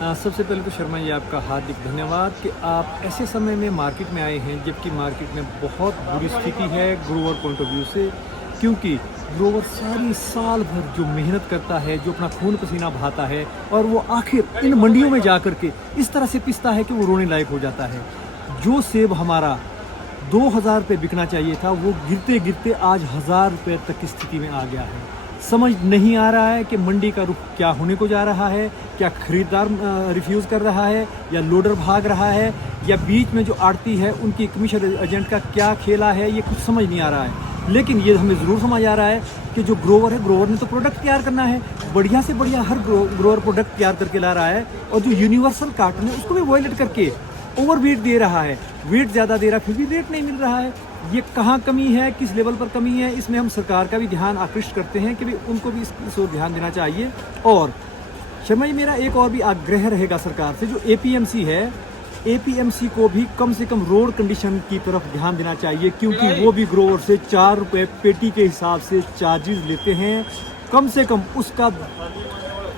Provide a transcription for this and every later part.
सबसे पहले तो शर्मा जी आपका हार्दिक धन्यवाद कि आप ऐसे समय में मार्केट में आए हैं जबकि मार्केट में बहुत बुरी स्थिति है ग्रोवर पॉइंट ऑफ व्यू से। क्योंकि ग्रोवर सारी साल भर जो मेहनत करता है, जो अपना खून पसीना बहाता है और वो आखिर इन मंडियों में जा कर के इस तरह से पिसता है कि वो रोने लायक हो जाता है। जो सेब हमारा 2000 रुपये बिकना चाहिए था वो गिरते गिरते आज 1000 रुपये तक की स्थिति में आ गया है। समझ नहीं आ रहा है कि मंडी का रुख क्या होने को जा रहा है। क्या खरीदार रिफ्यूज़ कर रहा है या लोडर भाग रहा है या बीच में जो आड़ती है उनकी कमीशन एजेंट का क्या खेला है, ये कुछ समझ नहीं आ रहा है। लेकिन ये हमें ज़रूर समझ आ रहा है कि जो ग्रोवर है, ग्रोवर ने तो प्रोडक्ट तैयार करना है, बढ़िया से बढ़िया हर ग्रोवर प्रोडक्ट तैयार करके ला रहा है और जो यूनिवर्सल कार्टन है उसको भी वॉयलेट करके ओवर वेट दे रहा है। वेट ज़्यादा दे रहा है फिर भी रेट नहीं मिल रहा है। ये कहाँ कमी है, किस लेवल पर कमी है, इसमें हम सरकार का भी ध्यान आकृष्ट करते हैं कि भी उनको भी इस ओर ध्यान देना चाहिए। और शर्मा जी मेरा एक और भी आग्रह रहेगा सरकार से, जो एपीएमसी है, एपीएमसी को भी कम से कम रोड कंडीशन की तरफ ध्यान देना चाहिए, क्योंकि वो भी ग्रोवर से 4 रुपये पेटी के हिसाब से चार्जेस लेते हैं। कम से कम उसका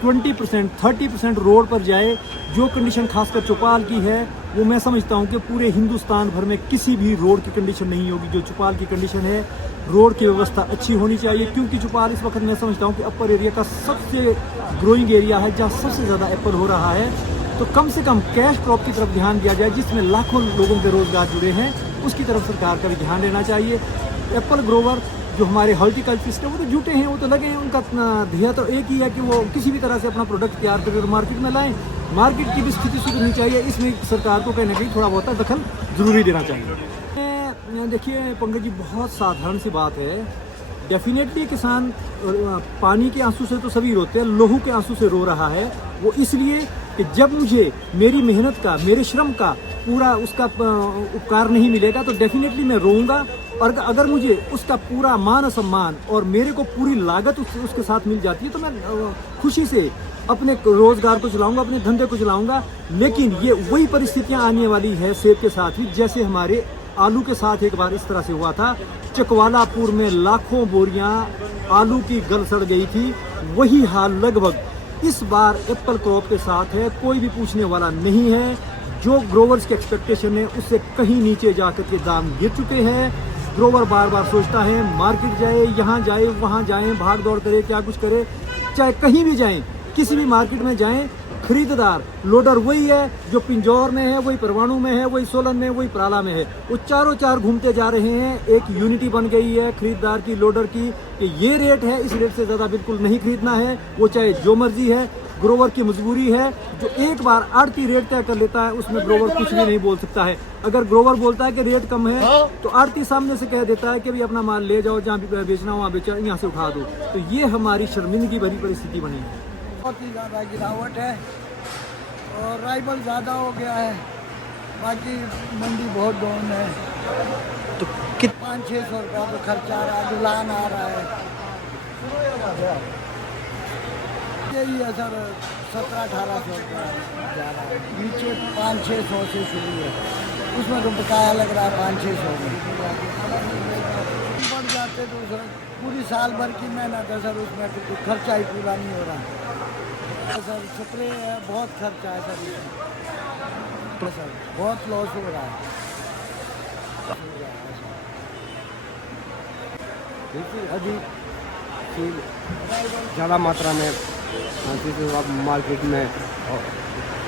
20% 30% रोड पर जाए। जो कंडीशन खासकर चौपाल की है वो मैं समझता हूँ कि पूरे हिंदुस्तान भर में किसी भी रोड की कंडीशन नहीं होगी जो चौपाल की कंडीशन है। रोड की व्यवस्था अच्छी होनी चाहिए, क्योंकि चौपाल इस वक्त मैं समझता हूँ कि अपर एरिया का सबसे ग्रोइंग एरिया है जहाँ सबसे ज़्यादा एप्पल हो रहा है। तो कम से कम कैश क्रॉप की तरफ ध्यान दिया जाए जिसमें लाखों लोगों के रोज़गार जुड़े हैं, उसकी तरफ सरकार का भी ध्यान देना चाहिए। एप्पल ग्रोवर जो हमारे हॉर्टिकल्चरिस्ट हैं वो तो जुटे हैं, वो तो लगे हैं, उनका ध्येय तो एक ही है कि वो किसी भी तरह से अपना प्रोडक्ट तैयार करके मार्केट में लाएं। मार्केट की भी स्थिति सुधरनी चाहिए, इसमें सरकार को कहीं ना कहीं थोड़ा बहुत दखल जरूरी देना चाहिए। देखिए पंकज जी, बहुत साधारण सी बात है। डेफिनेटली किसान पानी के आंसू से तो सभी रोते हैं, लहू के आंसू से रो रहा है। वो इसलिए कि जब मुझे मेरी मेहनत का, मेरे श्रम का पूरा उसका उपकार नहीं मिलेगा तो डेफिनेटली मैं रोऊंगा। और अगर मुझे उसका पूरा मान सम्मान और मेरे को पूरी लागत उसके साथ मिल जाती है तो मैं खुशी से अपने रोज़गार को चलाऊंगा, अपने धंधे को चलाऊंगा। लेकिन ये वही परिस्थितियां आने वाली है सेब के साथ भी, जैसे हमारे आलू के साथ एक बार इस तरह से हुआ था। चकवालापुर में लाखों बोरियां आलू की गल सड़ गई थी। वही हाल लगभग इस बार एप्पल क्रॉप के साथ है। कोई भी पूछने वाला नहीं है। जो ग्रोवर्स की एक्सपेक्टेशन है उससे कहीं नीचे जाकर के दाम गिर चुके हैं। ग्रोवर बार बार सोचता है मार्केट जाए, यहाँ जाए, वहाँ जाए, भाग दौड़ करे, क्या कुछ करे, चाहे कहीं भी जाएं, किसी भी मार्केट में जाएं, खरीददार लोडर वही है जो पिंजौर में है, वही परवाणु में है, वही सोलन में, वही पराला में है। वो चारों चार घूमते जा रहे हैं। एक यूनिटी बन गई है खरीददार की, लोडर की, कि ये रेट है, इस रेट से ज़्यादा बिल्कुल नहीं खरीदना है। वो चाहे जो मर्जी है, ग्रोवर की मजबूरी है। जो एक बार आड़ती रेट तय कर लेता है उसमें ग्रोवर कुछ भी नहीं बोल सकता है। अगर ग्रोवर बोलता है कि रेट कम है तो आड़ती सामने से कह देता है कि भाई अपना माल ले जाओ, जहाँ बेचना वहाँ बेचा, यहाँ से उठा दो। तो ये हमारी शर्मिंदगी भरी परिस्थिति बनी है। बहुत ही ज़्यादा गिरावट है और राइवल ज़्यादा हो गया है। बाकी मंडी बहुत डाउन है। तो 500-600 रुपया तो खर्चा आ रहा है, दुलान आ रहा है। यही है सर, 1700-1800 रुपया जा रहा है। नीचे 500-600 से शुरू है, उसमें तो बकाया लग रहा है 500-600 में। बढ़ जाते तो सर पूरी साल भर की मेहनत है सर, उसमें तो खर्चा ही पूरा नहीं हो रहा सर। स्प्रे है, बहुत खर्चा है सर इसमें सर, बहुत लॉस हो रहा है। अभी ज़्यादा मात्रा में तो अब मार्केट में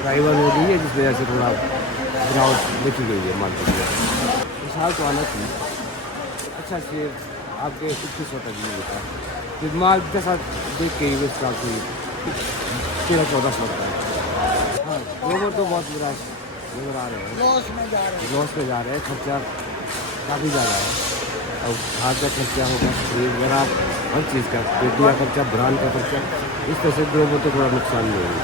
राइवल हो गई है, जिस वजह से थोड़ा गिरावट देखी गई है मार्केट में। इस हाल तो आना चाहिए। अच्छा सेब आपके 2100 तक नहीं होता है, फिर माल के साथ देख के ही स्टार्ट हुई 1300-1400 का है। हाँ, गोबर तो बहुत बुरा नजर आ रहे हैं, लॉस में जा रहे हैं, लॉस में जा रहे हैं। खर्चा काफ़ी ज़्यादा है। और खाद का खर्चा होगा, वगैरह हर चीज़ का, पेटी का खर्चा, ब्रांड का खर्चा, इस तरह से ग्रोवर तो थोड़ा नुकसान नहीं होगा।